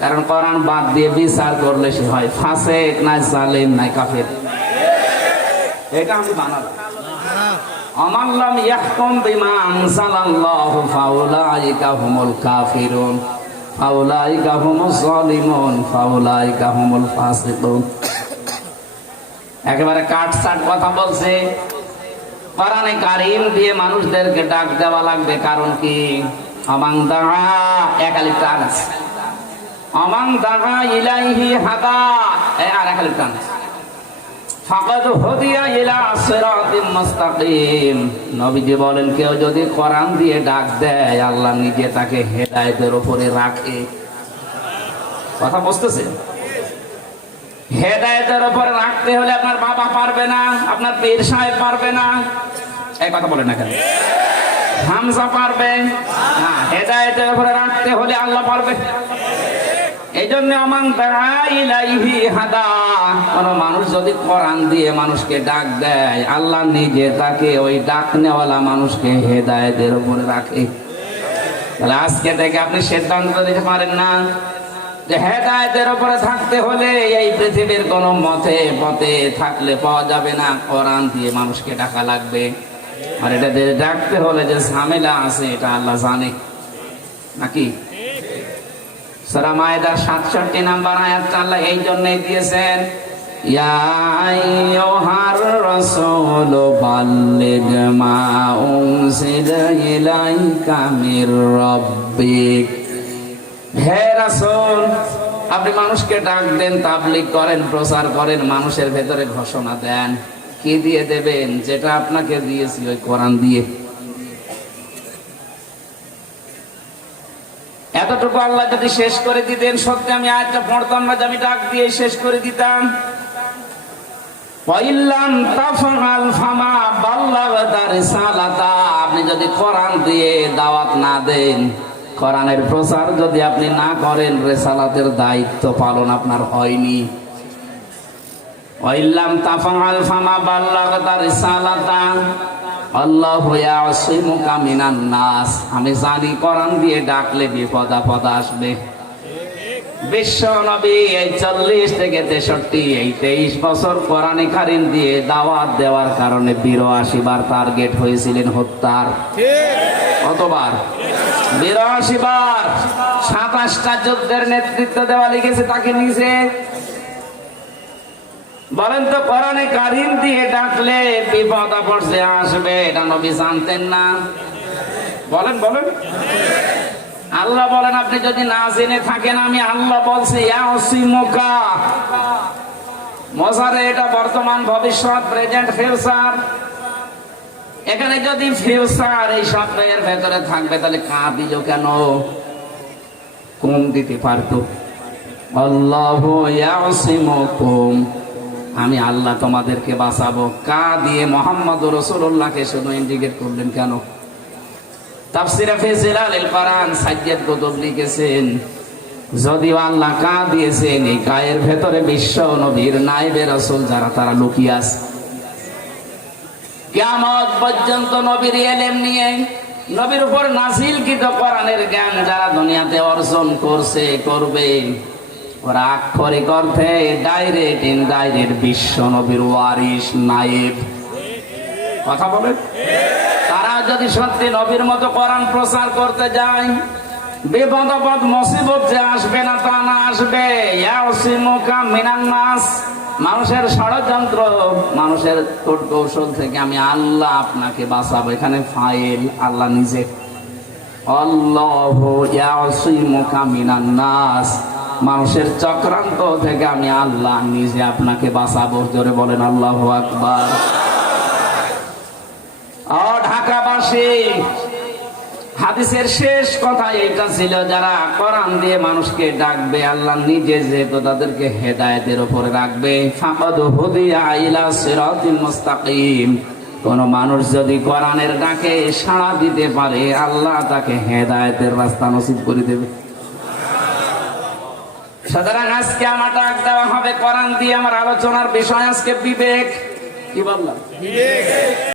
কারণ কোরআন বাদ দিয়ে বিচার করলে সে হয় ফাসিক, না জালিম, না কাফের। এটা আমি বানালাম। আমান লাম ইয়াহকুম বিমা আনজালাল্লাহু ফাউলাইকা হুমুল কাফিরুন ফাউলাইকা হুমুজ জালিমুন ফাউলাইকা হুমুল ফাসিকুন। একেবারে কাটছাট কথা বলছে। কোরআনে কারীম দিয়ে মানুষদেরকে ডাক দেওয়া লাগবে, কারণ কি? আমান দাআ, একালিফ টান আছে। আমান দাআ ইলাইহি হাদা, আর একালিফ টান আছে। ফাকাদ হুদিয়া ইলা সিরাতিম মুস্তাকিম। নবীজি বলেন, কেউ যদি কোরআন দিয়ে ডাক দেয়, আল্লাহ নিজে তাকে হেদায়েতের উপরে রাখে। কথা বুঝতেছে? হেদায়েতের উপরে রাখতে হলে আপনার বাবা পারবে না, আপনার পীর সাহেব পারবে না। এই কথা বলেন না কেন? হামজা পারবে না। হেদায়েতের উপরে রাখতে হলে আল্লাহ পারবে। এই জন্য আমান দাআ ইলাইহি হাদা, কোন মানুষ যদি কোরআন দিয়ে মানুষকে ডাক দেয়, আল্লাহ নিজে তাকে ওই ডাক নেওয়ালা মানুষকে হেদায়েতের উপরে রাখে। তাহলে আজকে থেকে আপনি সিদ্ধান্ত নিতে পারেন না যে হেদায়েতের উপরে থাকতে হলে এই পৃথিবীর কোন পথে থাকলে পাওয়া যাবে না, কোরআন দিয়ে মানুষকে ডাকা লাগবে। আর এটা দিয়ে ডাকতে হলে যে ঝামেলা আছে, এটা আল্লাহ জানে নাকি? সূরা মায়েদার ৬৭ নম্বর আয়াতটা আল্লাহ এই জন্যই দিয়েছেন, ইয়া আইয়ুহার রাসূলু বাল্লিগ মা উনজিলা ইলাইকা মির রাব্বিক। হে রাসূল, আপনি মানুষকে ডাক দেন, তাবলীগ করেন, প্রচার করেন, মানুষের ভেতরে ঘোষণা দেন। কি দিয়ে দেবেন? যেটা আপনাকে দিয়েছি, ওই কোরআন দিয়ে। এতটুকু আল্লাহ যদি শেষ করে দিতেন, সত্যি আমি আয়াতটা পড়তাম না যে আমি ডাক দিয়ে শেষ করে দিতাম। ওয়াইল্লাম তাফআল ফামা বাল্লাগতা রিসালাতা। আপনি যদি কোরআন দিয়ে দাওয়াত না দেন, কোরআনের প্রচার যদি আপনি না করেন, রিসালাতের দায়িত্ব পালন আপনার হয়নি। ওয়াইল্লাম তাফআল ফামা বাল্লাগতা রিসালাতা আল্লাহু ইয়াসিমুকা মিনান নাস। আমি জানি কোরআন দিয়ে ডাকলে বিপদ আপদ আসবে। বিশ্ব নবী এই ৪০ থেকে ৬৩, এই ২৩ বছর কোরআনে কারীম দিয়ে দাওয়াত দেওয়ার কারণে ৮২ বার টার্গেট হয়েছিলেন হত্যার। কতবার? ৮২ বার। ২৭টা যুদ্ধের নেতৃত্ব দেওয়া লিখেছে তাকে নিজে। বলেন তো, কোরআনে কারীম দিয়ে ডাকলে বিপদ আপদ যে আসবে, এটা নবী জানতেন না? বলেন বলেন। আল্লাহ বলেন, আপনি যদি না জেনে থাকেন, আমি আল্লাহ বলছি ইয়াসিমুকা। মজারে এটা বর্তমান, ভবিষ্যৎ, প্রেজেন্ট, ফিউচার। এখানে যদি ফিউচার এই শব্দের ভেতরে থাকবে, তাহলে কা দিল কেন? কোন দিতে পারতো? আল্লাহু ইয়াসিমুকুম, আমি আল্লাহ তোমাদেরকে বাঁচাবো। কা দিয়ে মুহাম্মদুর রাসূলুল্লাহকে শুধু ইন্ডিকেট করলেন কেন? তাফসীরে ফি জিলালিল কোরআন সাইয়্যিদ কুতুব লিখেছেন, যদিও আল্লাহ কা দিয়েছেন, এই কায়ের ভেতরে বিশ্ব নবীর নায়েবে রাসূল যারা, তারা লুকিয়ে আছে। কিয়ামত পর্যন্ত নবীর ইলম নিয়ে, নবীর উপর নাযিলকৃত কোরআনের জ্ঞান যারা দুনিয়াতে অর্জন করছে, করবে, ওরা আক্ষরিক অর্থে ডাইরেক্ট ইনডাইরেক্ট বিশ্ব নবীর ওয়ারিস, নায়েব। কথা বলেন। তারা যদি সত্যি নবীর মতো কোরআন প্রচার করতে যায়, বিপদ আপদ মুসিবত যে আসবে না তা না, আসবে। ইয়াসিমুকা মিনান নাস, মানুষের ষড়যন্ত্র, মানুষের কূট কৌশল থেকে আমি আল্লাহ আপনাকে বাঁচাবো। এখানে ফাইল আল্লাহ নিজে। আল্লাহু ইয়াসিমুকা মিনান নাস, মানুষের চক্রান্ত থেকে আমি আল্লাহ নিজে আপনাকে বাঁচাবো। জোরে বলেন আল্লাহু আকবার। ও ঢাকাবাসী, হাদিসের শেষ কথা এইটা ছিল, যারা কোরআন দিয়ে মানুষকে ডাকবে, আল্লাহ নিজে যেহেতু তাদেরকে হেদায়েতের উপরে রাখবে। ফাকাদ হুদিয়া ইলা সিরাতিল মুস্তাকিম। কোন মানুষ যদি কোরআনের ডাকে সাড়া দিতে পারে, আল্লাহ তাকে হেদায়েতের রাস্তা নসিব করে দেবে। সুতরাং আজকে আমার ডাক দেওয়া হবে কোরআন দিয়ে। আমার আলোচনার বিষয় আজকে বিবেক। কি বললাম? বিবেক।